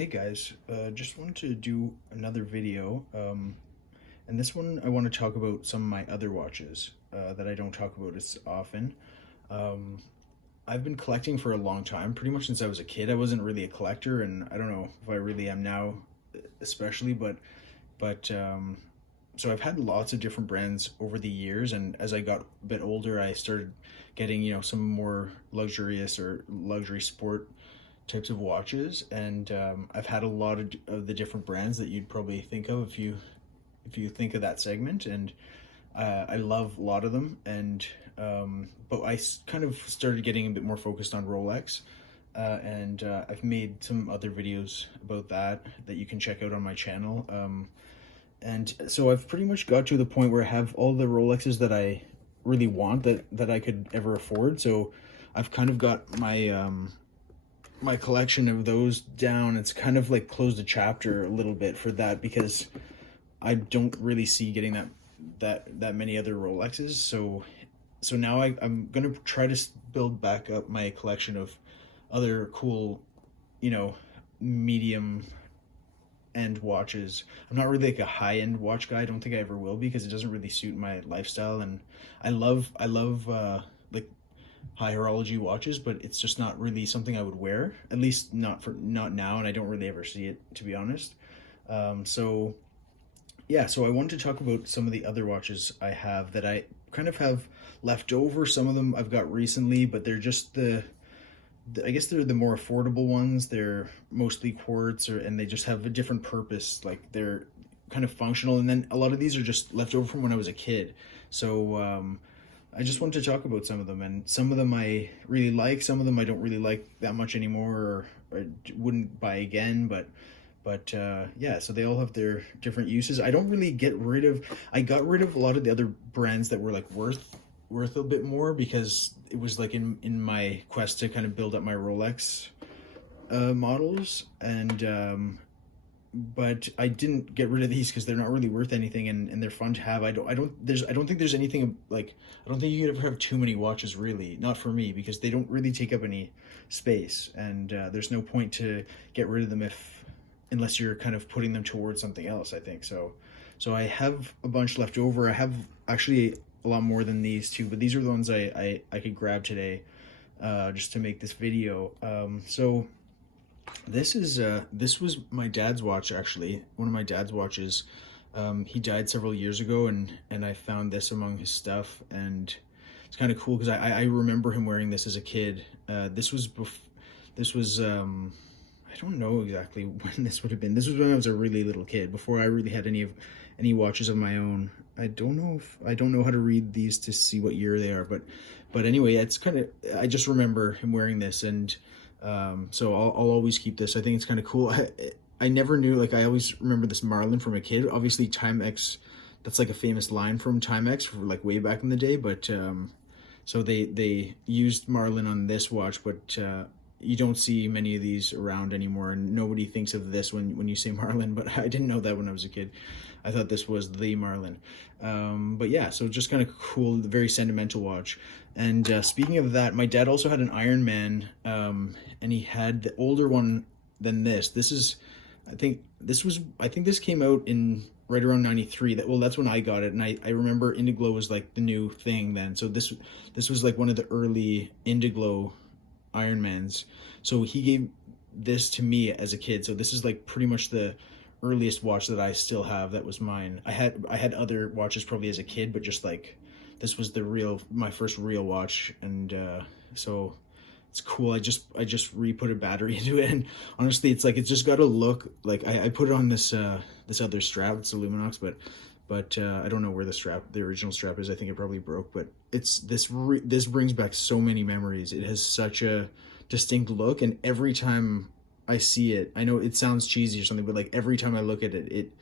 Hey guys, just wanted to do another video, and this one I want to talk about some of my other watches that I don't talk about as often. Um, I've been collecting for a long time, pretty much since I was a kid. I wasn't really a collector, and I don't know if I really am now, especially, but so I've had lots of different brands over the years, and as I got a bit older, I started getting, some more luxurious or luxury sport types of watches, and I've had a lot of the different brands that you'd probably think of if you think of that segment, and I love a lot of them, and but kind of started getting a bit more focused on Rolex, and I've made some other videos about that you can check out on my channel. And so I've pretty much got to the point where I have all the Rolexes that I really want that I could ever afford. So I've kind of got my collection of those down. It's kind of like closed a chapter a little bit for that, because I don't really see getting that many other Rolexes. So now I'm gonna try to build back up my collection of other cool, you know, medium end watches. I'm not really like a high end watch guy. I don't think I ever will be, because it doesn't really suit my lifestyle. And I love like high horology watches, but it's just not really something I would wear. At least not now, and I don't really ever see it, to be honest. So yeah, so I wanted to talk about some of the other watches I have that I kind of have left over. Some of them I've got recently, but they're just I guess they're the more affordable ones. They're mostly quartz, and they just have a different purpose. Like, they're kind of functional, and then a lot of these are just left over from when I was a kid. So I just wanted to talk about some of them, and some of them I really like, some of them I don't really like that much anymore, or wouldn't buy again. But yeah, so they all have their different uses. I don't really I got rid of a lot of the other brands that were like worth a bit more, because it was like in my quest to kind of build up my Rolex models, and but I didn't get rid of these because they're not really worth anything, and they're fun to have. I don't think there's anything like, I don't think you could ever have too many watches, really, not for me, because they don't really take up any space, and there's no point to get rid of them unless you're kind of putting them towards something else, I think. So I have a bunch left over. I have actually a lot more than these two, but these are the ones I could grab today, just to make this video. So this was my dad's watch, actually, one of my dad's watches. He died several years ago, and I found this among his stuff, and it's kind of cool because I remember him wearing this as a kid. This was I don't know exactly when this would have been. This was when I was a really little kid, before I really had any watches of my own. I don't know how to read these to see what year they are, but anyway, it's kind of, I just remember him wearing this, and so I'll always keep this. I think it's kind of cool. I never knew, like, I always remember this Marlin from a kid. Obviously Timex, that's like a famous line from Timex for like way back in the day, but so they used Marlin on this watch, but you don't see many of these around anymore, and nobody thinks of this when you say Marlin, but I didn't know that when I was a kid. I thought this was the Marlin. But yeah, so just kind of cool, very sentimental watch. And speaking of that, my dad also had an Iron Man, and he had the older one than this. I think this came out in right around 93. That's when I got it, and I remember Indiglo was like the new thing then. So this was like one of the early Indiglo Ironmans. So he gave this to me as a kid. So this is like pretty much the earliest watch that I still have that was mine. I had other watches probably as a kid, but just like this was my first real watch, and so it's cool. I just re-put a battery into it, and honestly, it's like, it's just got a look like, I put it on this other strap. It's a Luminox, but I don't know where the original strap is. I think it probably broke, but this brings back so many memories. It has such a distinct look, and every time I see it, I know it sounds cheesy or something, but like every time I look at it,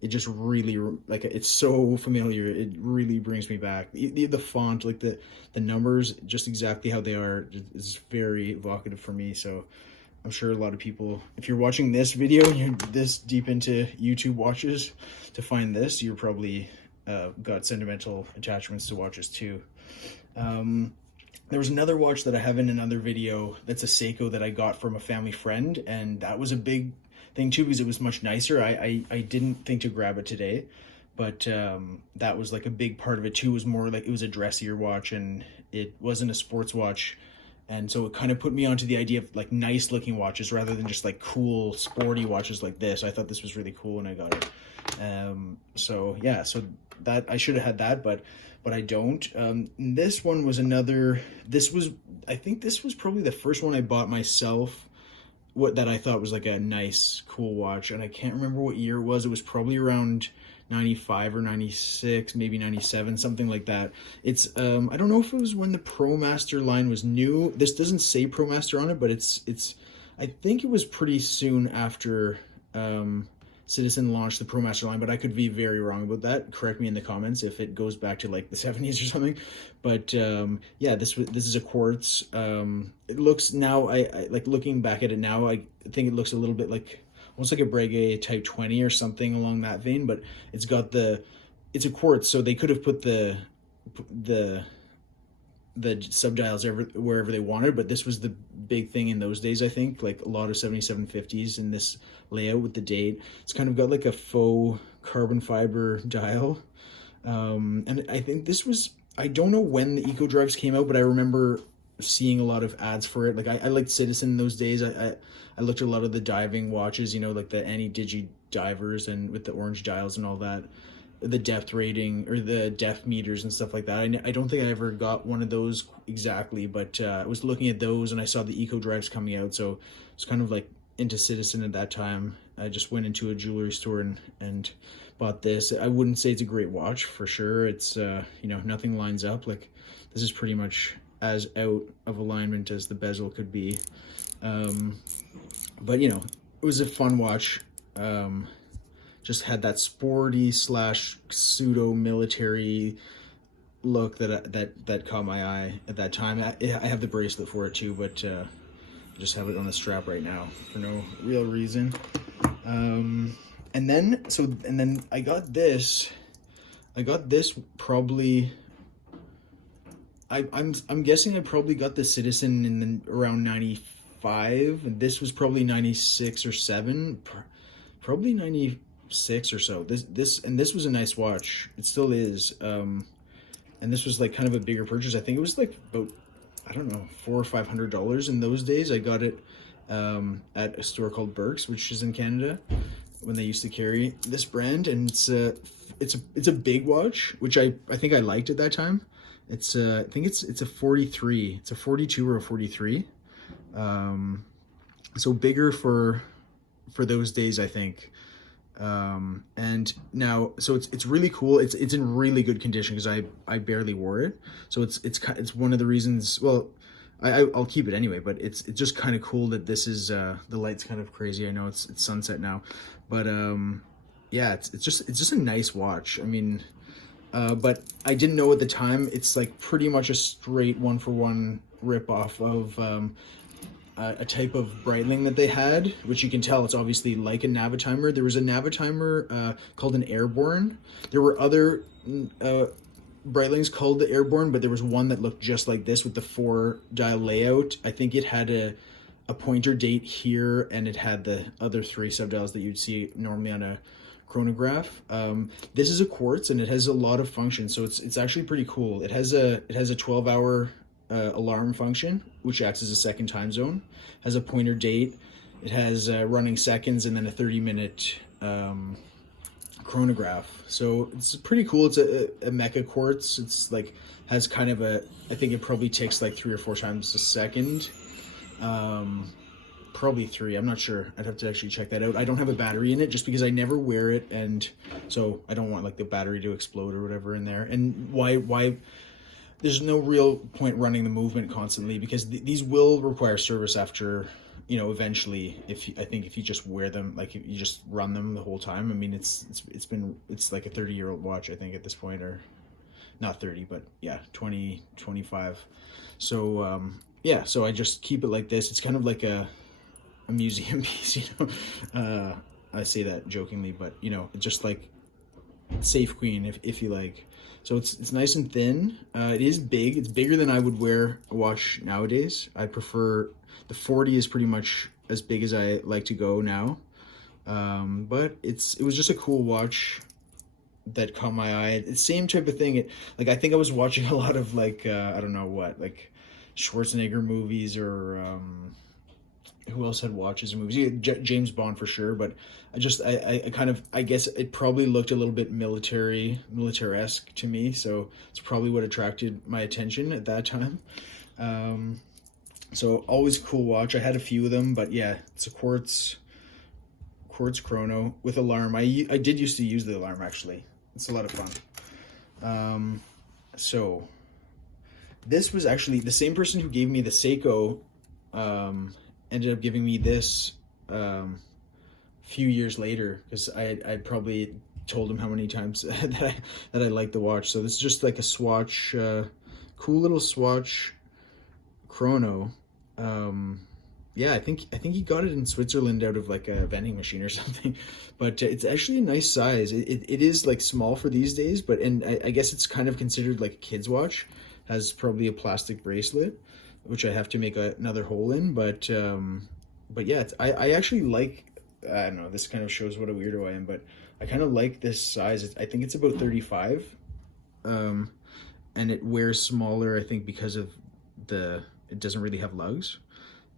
it just really, like, it's so familiar. It really brings me back. The font, like the numbers, just exactly how they are, is very evocative for me. So I'm sure a lot of people, if you're watching this video and you're this deep into YouTube watches, to find this, you're probably got sentimental attachments to watches too. There was another watch that I have in another video that's a Seiko that I got from a family friend, and that thing too, because it was much nicer. I didn't think to grab it today, but that was like a big part of it too. It was more like it was a dressier watch, and it wasn't a sports watch. And so it kind of put me onto the idea of like nice looking watches rather than just like cool sporty watches like this. I thought this was really cool when I got it. So yeah, so that I should have had that, but I don't. This one was another, I think this was probably the first one I bought myself, that I thought was like a nice, cool watch. And I can't remember what year it was. It was probably around 95 or 96, maybe 97, something like that. It's I don't know if it was when the ProMaster line was new. This doesn't say ProMaster on it, but it's I think it was pretty soon after Citizen launched the ProMaster line, but I could be very wrong about that. Correct me in the comments if it goes back to like the 70s or something. But yeah, this is a Quartz. It looks now, I like looking back at it now, I think it looks a little bit like almost like a Breguet Type 20 or something along that vein, but it's got it's a Quartz, so they could have put the subdials wherever they wanted, but this was the big thing in those days. I think like a lot of 7750s in this layout with the date. It's kind of got like a faux carbon fiber dial, and I think this was, I don't know when the Eco Drives came out, but I remember seeing a lot of ads for it. Like I liked Citizen in those days. I looked at a lot of the diving watches, you know, like the Anti-Digi divers and with the orange dials and all that, the depth rating or the depth meters and stuff like that. I don't think I ever got one of those exactly, but I was looking at those and I saw the Eco Drives coming out, so it's kind of like into Citizen at that time. I just went into a jewelry store and bought this. I wouldn't say it's a great watch for sure. It's you know, nothing lines up. Like this is pretty much as out of alignment as the bezel could be, but you know, it was a fun watch. Just had that sporty slash pseudo military look that caught my eye at that time. I have the bracelet for it too, but I just have it on the strap right now for no real reason. And then I got this probably, I'm guessing I probably got the Citizen in around 95, and this was probably 96 or 7, probably 96 or so. This was a nice watch. It still is. And this was like kind of a bigger purchase. I think it was like about, I don't know, $400 or $500 in those days. I got it at a store called Burke's, which is in Canada, when they used to carry this brand, and it's a big watch, which I think I liked at that time. It's I think it's a 43. It's a 42 or a 43. So bigger for those days, I think. And now, so it's really cool. It's in really good condition because I barely wore it. So it's one of the reasons, well, I'll keep it anyway, but it's just kind of cool that this is, the light's kind of crazy. I know it's sunset now, but, yeah, it's just a nice watch. I mean, but I didn't know at the time, it's like pretty much a straight 1-for-1 rip off of, a type of Breitling that they had, which you can tell it's obviously like a Navitimer. There was a Navitimer called an Airborne. There were other Breitlings called the Airborne, but there was one that looked just like this with the 4-dial layout. I think it had a pointer date here, and it had the other 3 subdials that you'd see normally on a chronograph. This is a Quartz, and it has a lot of functions, so it's actually pretty cool. It has a 12-hour alarm function, which acts as a second time zone, has a pointer date, it has running seconds, and then a 30-minute chronograph. So it's pretty cool. It's a mecha Quartz. It's like has kind of a, I think it probably takes like 3 or 4 times a second, probably 3. I'm not sure. I'd have to actually check that out. I don't have a battery in it just because I never wear it, and so I don't want like the battery to explode or whatever in there. And why there's no real point running the movement constantly, because these will require service after, you know, eventually. I think if you just wear them, like you just run them the whole time. I mean, it's like a 30-year-old watch, I think, at this point, or not 30, but yeah, 20, 25. So yeah, so I just keep it like this. It's kind of like a museum piece, you know. I say that jokingly, but you know, just like safe queen, if you like. So it's nice and thin. It is big. It's bigger than I would wear a watch nowadays. I prefer, the 40 is pretty much as big as I like to go now. But it was just a cool watch that caught my eye. It's the same type of thing. Like I think I was watching a lot of like I don't know what, like Schwarzenegger movies, or who else had watches and movies? Yeah, James Bond for sure. But I kind of, I guess it probably looked a little bit military-esque to me, so it's probably what attracted my attention at that time. So always a cool watch. I had a few of them, but yeah, it's a Quartz chrono with alarm. I did used to use the alarm actually. It's a lot of fun. So this was actually the same person who gave me the Seiko, ended up giving me this few years later, because I probably told him how many times that I liked the watch. So this is just like a Swatch, cool little Swatch chrono. Yeah, I think he got it in Switzerland out of like a vending machine or something, but it's actually a nice size. It is like small for these days, but and I guess it's kind of considered like a kid's watch. Has probably a plastic bracelet, which I have to make another hole in, but yeah, I actually like, I don't know, this kind of shows what a weirdo I am, but I kind of like this size. I think it's about 35, and it wears smaller, I think, because of it doesn't really have lugs,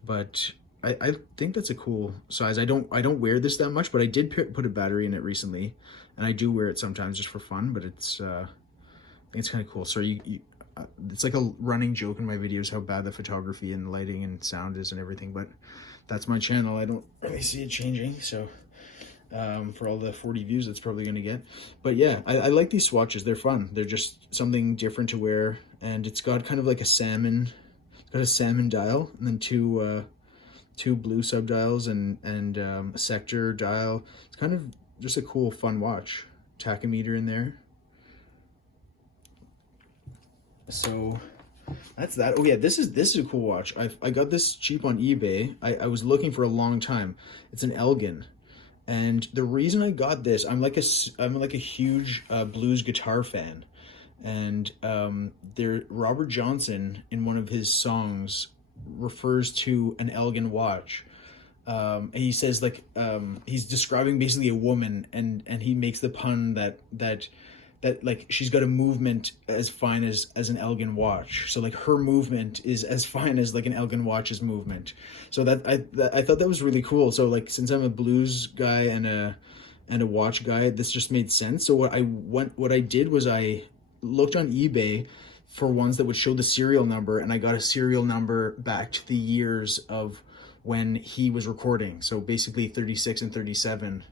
but I think that's a cool size. I don't wear this that much, but I did put a battery in it recently, and I do wear it sometimes just for fun, but it's I think it's kind of cool. So it's like a running joke in my videos how bad the photography and lighting and sound is and everything, but that's my channel. I don't really see it changing, so for all the 40 views it's probably going to get. But yeah, I like these swatches. They're fun. They're just something different to wear, and it's got kind of like a salmon dial, and then two blue subdials, and a sector dial. It's kind of just a cool, fun watch. Tachometer in there. So that's that. Oh yeah, this is a cool watch. I got this cheap on eBay. I was looking for a long time. It's an Elgin, and the reason I got this, I'm like a huge blues guitar fan, and Robert Johnson in one of his songs refers to an Elgin watch. And he says like he's describing basically a woman, and he makes the pun that like she's got a movement as fine as an Elgin watch. So like her movement is as fine as like an Elgin watch's movement. So I thought that was really cool. So like, since I'm a blues guy and a watch guy, this just made sense. So what I did was I looked on eBay for ones that would show the serial number, and I got a serial number back to the years of when he was recording. So basically 36 and 37.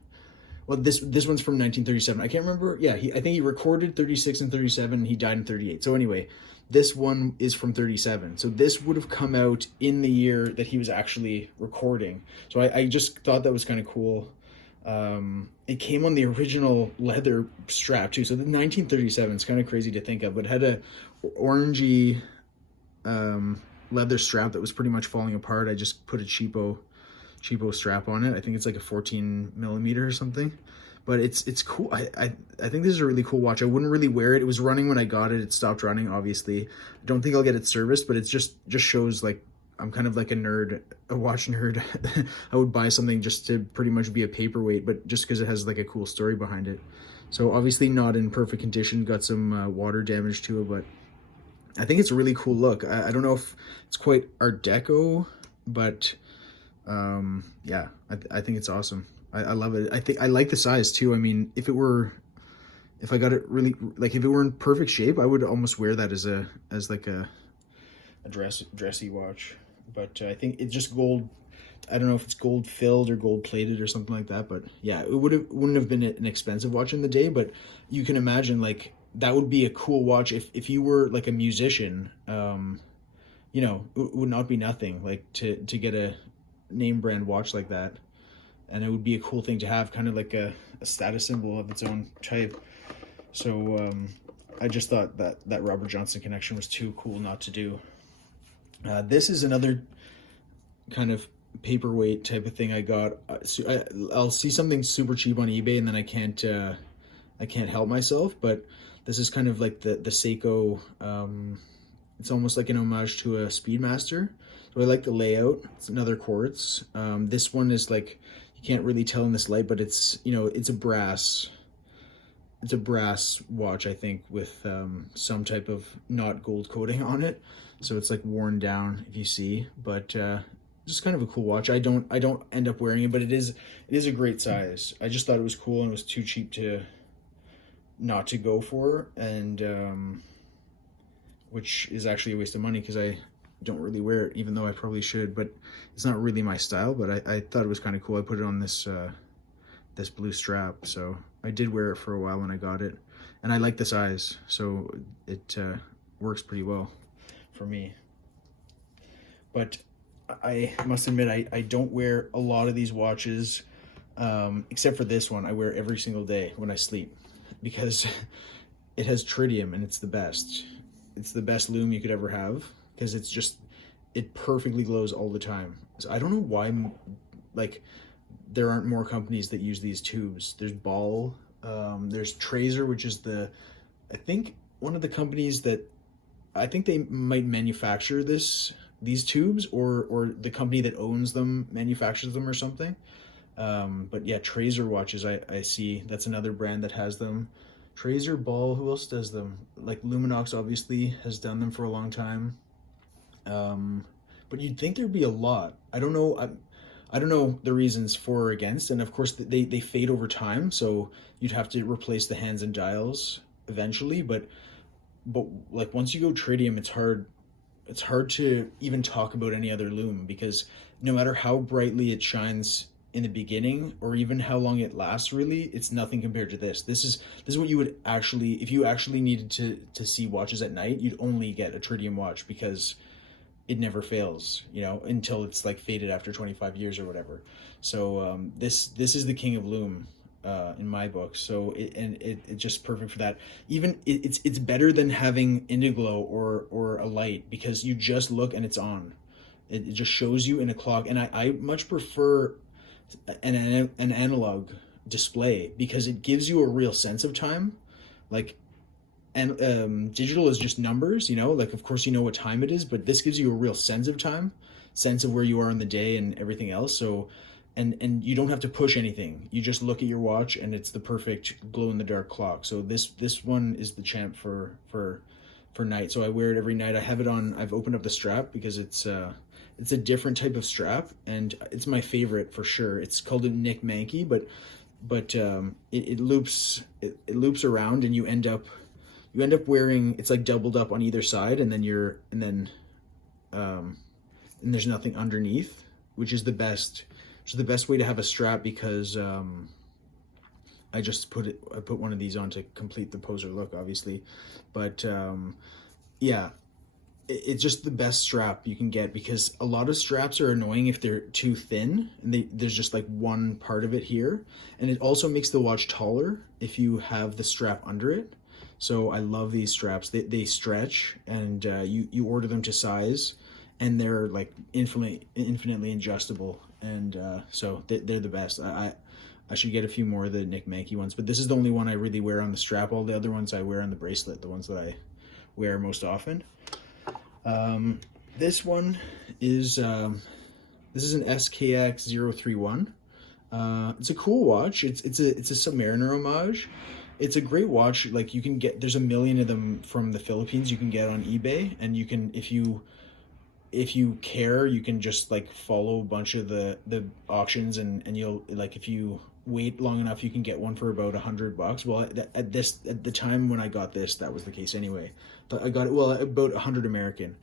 Well, this one's from 1937. I can't remember. Yeah, I think he recorded 36 and 37. And he died in 38. So anyway, this one is from 37. So this would have come out in the year that he was actually recording. So I just thought that was kind of cool. It came on the original leather strap too. So the 1937 is kind of crazy to think of, but it had a orangey leather strap that was pretty much falling apart. I just put a cheapo strap on it. I think it's like a 14 millimeter or something, but it's cool. I think this is a really cool watch. I wouldn't really wear it. It was running when I got it. It stopped running, obviously. I don't think I'll get it serviced, but it just shows like I'm kind of like a watch nerd. I would buy something just to pretty much be a paperweight, but just because it has like a cool story behind it. So obviously not in perfect condition, got some water damage to it, but I think it's a really cool look. I don't know if it's quite Art Deco, but yeah, I think it's awesome. I love it. I think I like the size too. I mean, if I got it really, like if it were in perfect shape, I would almost wear that as like a dressy watch. But I think it's just gold. I don't know if it's gold filled or gold plated or something like that. But yeah, it wouldn't have been an expensive watch in the day. But you can imagine like that would be a cool watch if you were like a musician. You know, it would not be nothing like to get a name brand watch like that, and it would be a cool thing to have, kind of like a status symbol of its own type. So I just thought that Robert Johnson connection was too cool not to do. This is another kind of paperweight type of thing I got. I'll see something super cheap on eBay and then I can't help myself, but this is kind of like the Seiko, it's almost like an homage to a Speedmaster. So I like the layout. It's another Quartz. This one is like, You can't really tell in this light, but it's, you know, it's a brass watch, I think, with some type of not gold coating on it, so it's like worn down if you see, but just kind of a cool watch. I don't end up wearing it, but it is a great size. I just thought it was cool, and it was too cheap to not to go for, and which is actually a waste of money because I don't really wear it, even though I probably should, but it's not really my style. But I thought it was kind of cool. I put it on this this blue strap, so I did wear it for a while when I got it, and I like the size, so it works pretty well for me. But I must admit, I don't wear a lot of these watches, except for this one. I wear every single day when I sleep because it has tritium, and it's the best. It's the best lume you could ever have because it's just, it perfectly glows all the time. So I don't know why, like, there aren't more companies that use these tubes. There's Ball, there's Traser, which is I think one of the companies that, I think they might manufacture these tubes, or the company that owns them manufactures them or something. But yeah, Traser watches, I see, that's another brand that has them. Traser, Ball, who else does them? Like Luminox obviously has done them for a long time. But you'd think there'd be a lot. I don't know. I don't know the reasons for or against, and of course they fade over time, so you'd have to replace the hands and dials eventually. But like once you go tritium, it's hard to even talk about any other lume, because no matter how brightly it shines in the beginning, or even how long it lasts, really, it's nothing compared to this. This is what you would actually, if you actually needed to see watches at night, you'd only get a tritium watch, because it never fails, you know, until it's like faded after 25 years or whatever. So this is the king of lume in my book. So it's just perfect for that. Even it's better than having Indiglo or a light, because you just look and it's on. It just shows you in a clock, and I much prefer an analog display, because it gives you a real sense of time. Like, and digital is just numbers, you know, like of course you know what time it is, but this gives you a real sense of time, sense of where you are in the day and everything else. So and you don't have to push anything, you just look at your watch and it's the perfect glow in the dark clock. So this one is the champ for night. So I wear it every night. I have it on, I've opened up the strap because it's a different type of strap, and it's my favorite for sure. It's called a Nick Mankey, but it loops around, and you end up wearing, it's like doubled up on either side, and then there's nothing underneath, which is the best way to have a strap, because I put one of these on to complete the poser look, obviously, but yeah, it's just the best strap you can get, because a lot of straps are annoying if they're too thin and there's just like one part of it here, and it also makes the watch taller if you have the strap under it. So I love these straps. They stretch, and you order them to size, and they're like infinitely adjustable, and so they're the best. I should get a few more of the Nick Mankey ones, but this is the only one I really wear on the strap. All the other ones I wear on the bracelet, the ones that I wear most often. This one is this is an SKX 031. It's a cool watch. It's a Submariner homage. It's a great watch. Like, you can get, there's a million of them from the Philippines you can get on eBay, and you can, if you care, you can just like follow a bunch of the auctions, and you'll, like, if you wait long enough, you can get one for about $100. Well, at the time when I got this, that was the case anyway. But I got it, well, about 100 American.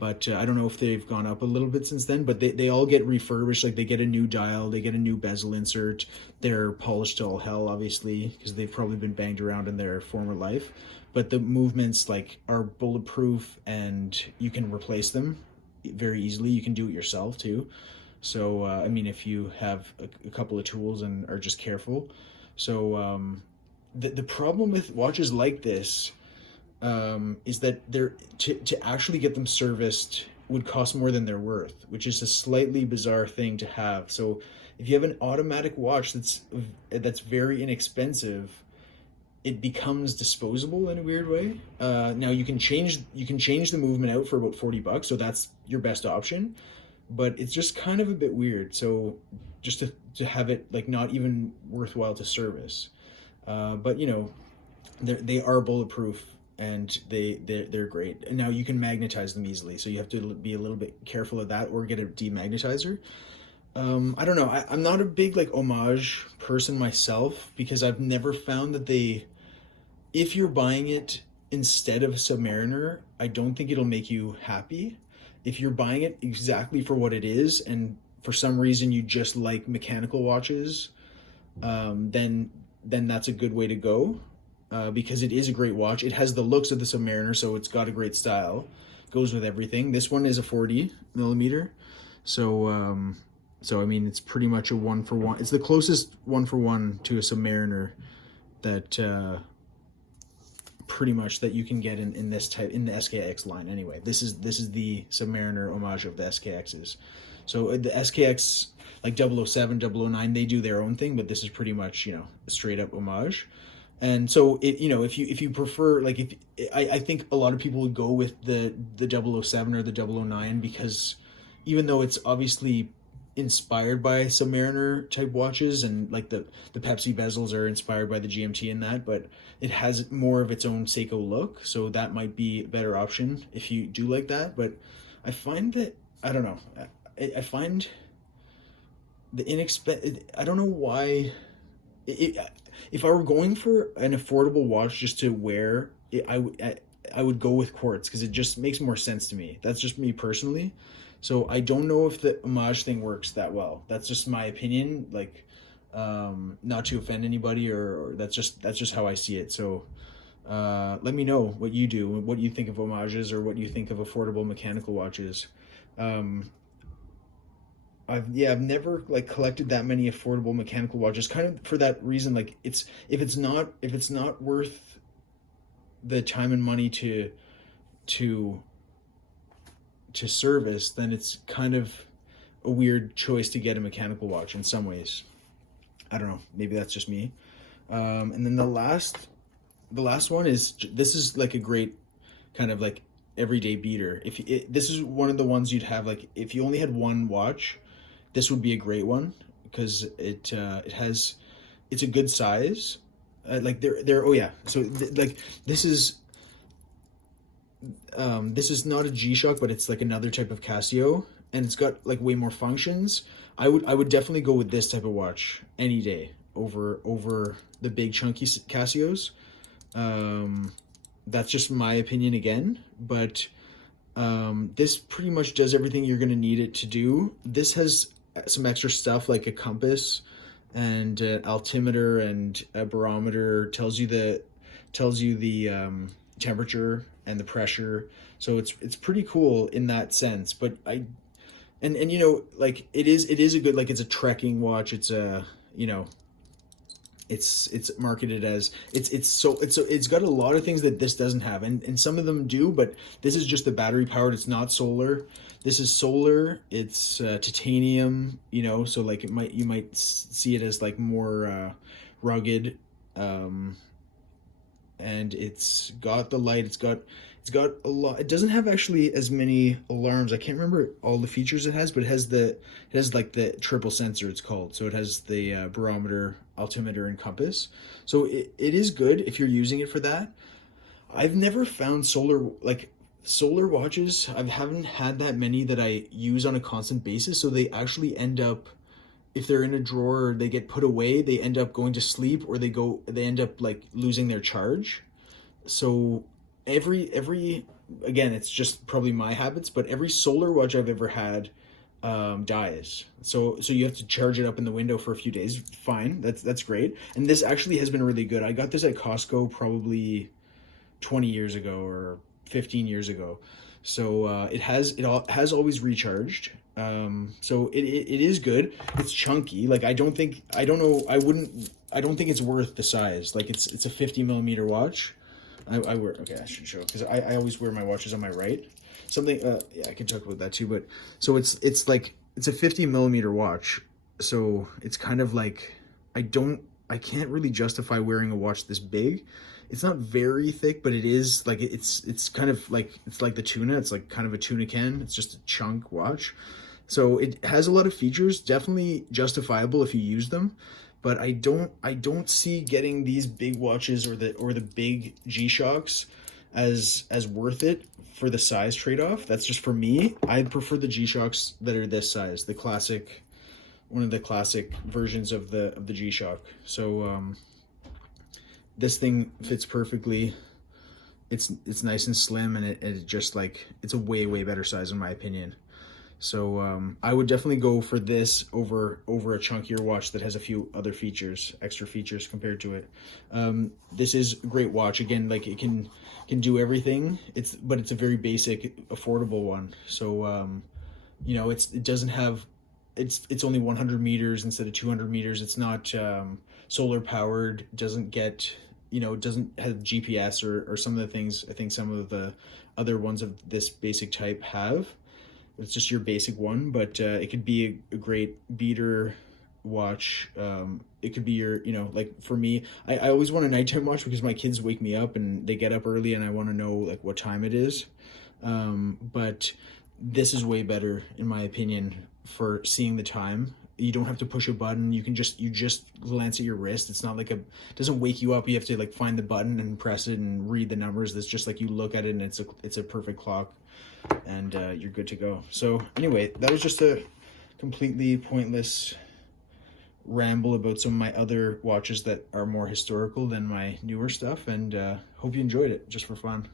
But I don't know if they've gone up a little bit since then, but they all get refurbished. Like, they get a new dial, they get a new bezel insert, they're polished to all hell, obviously, because they've probably been banged around in their former life. But the movements, like, are bulletproof, and you can replace them very easily. You can do it yourself too. So I mean, if you have a couple of tools and are just careful. So the problem with watches like this is that they're to actually get them serviced would cost more than they're worth, which is a slightly bizarre thing to have. So if you have an automatic watch that's very inexpensive, it becomes disposable in a weird way. Now you can change the movement out for about $40, so that's your best option. but it's just kind of a bit weird. So just to have it like not even worthwhile to service. But you know, they are bulletproof and they're great. And now you can magnetize them easily, so you have to be a little bit careful of that or get a demagnetizer. I don't know. I'm not a big like Homage person myself because I've never found that if you're buying it instead of Submariner, I don't think it'll make you happy. If you're buying it exactly for what it is, and for some reason you just like mechanical watches, then that's a good way to go, because it is a great watch. It has the looks of the Submariner, so it's got a great style. Goes with everything. This one is a 40 millimeter, so so I mean it's pretty much a 1-for-1. It's the closest 1-for-1 to a Submariner that pretty much that you can get in this type, in the SKX line anyway. This is the Submariner Homage of the SKXs. So the SKX like 007, 009, they do their own thing, but this is pretty much, you know, straight up Homage. And so it, you know, if you prefer, like, if I think a lot of people would go with the 007 or the 009 because even though it's obviously inspired by Submariner type watches, and like the Pepsi bezels are inspired by the GMT in that, but it has more of its own Seiko look, so that might be a better option if you do like that. But I find that, I don't know, I find the I don't know why if I were going for an affordable watch just to wear it, I would go with Quartz because it just makes more sense to me. That's just me personally. So I don't know if the Homage thing works that well. That's just my opinion. Like, not to offend anybody, or that's just how I see it. So let me know what you do, what you think of Homages, or what you think of affordable mechanical watches. I've never like collected that many affordable mechanical watches, kind of for that reason. Like, if it's not worth the time and money to service, then it's kind of a weird choice to get a mechanical watch in some ways. I don't know, maybe that's just me. And then the last one is, this is like a great kind of like everyday beater. This is one of the ones you'd have, like, if you only had one watch, this would be a great one because it's a good size. Like they're oh yeah, so like this is not a G-Shock, but it's like another type of Casio, and it's got like way more functions. I would definitely go with this type of watch any day over the big chunky Casios. That's just my opinion again, but this pretty much does everything you're going to need it to do. This has some extra stuff like a compass and an altimeter and a barometer, tells you the temperature and the pressure. So it's pretty cool in that sense. But and you know, like it is a good, like, it's a trekking watch. It's a, you know, it's marketed as it's got a lot of things that this doesn't have, and some of them do, but this is just the battery powered. It's not solar. This is solar. It's titanium, you know, so like you might see it as like more rugged, and it's got the light. It's got a lot. It doesn't have actually as many alarms. I can't remember all the features it has, but it has like the triple sensor, it's called. So it has the barometer, altimeter, and compass. So it is good if you're using it for that. I've never found solar watches. I haven't had that many that I use on a constant basis. So they actually end up, if they're in a drawer or they get put away, they end up going to sleep, or they end up like losing their charge. So every again, it's just probably my habits, but every solar watch I've ever had dies. So you have to charge it up in the window for a few days. Fine, that's great. And this actually has been really good. I got this at Costco probably 20 years ago or 15 years ago. So it has always recharged. So it is good. It's chunky. Like, I don't think it's worth the size. Like, it's a 50 millimeter watch. I wear, okay, I should show, because I always wear my watches on my right. Something, yeah, I can talk about that too, but so it's like, it's a 50 millimeter watch. So it's kind of like, I can't really justify wearing a watch this big. It's not very thick, but it is like, it's kind of like, it's like the tuna. It's like kind of a tuna can. It's just a chunk watch. So it has a lot of features, definitely justifiable if you use them, but I don't see getting these big watches or the big G-Shocks as worth it for the size trade-off. That's just for me. I prefer the G-Shocks that are this size, the classic, one of the classic versions of the G-Shock. So this thing fits perfectly. It's nice and slim, and it just like, it's a way better size in my opinion. So I would definitely go for this over a chunkier watch that has a few other features, extra features compared to it. This is a great watch. Again, like it can do everything. But it's a very basic, affordable one. So you know, it doesn't have, it's only 100 meters instead of 200 meters. It's not solar powered. It doesn't get, you know, it doesn't have GPS or some of the things I think some of the other ones of this basic type have. It's just your basic one, but it could be a great beater watch. It could be your, you know, like for me, I always want a nighttime watch because my kids wake me up and they get up early and I want to know like what time it is. But this is way better in my opinion for seeing the time. You don't have to push a button. You just glance at your wrist. It's not like it doesn't wake you up. You have to like find the button and press it and read the numbers. That's just like you look at it and it's a perfect clock, and you're good to go. So anyway, that was just a completely pointless ramble about some of my other watches that are more historical than my newer stuff, and hope you enjoyed it just for fun.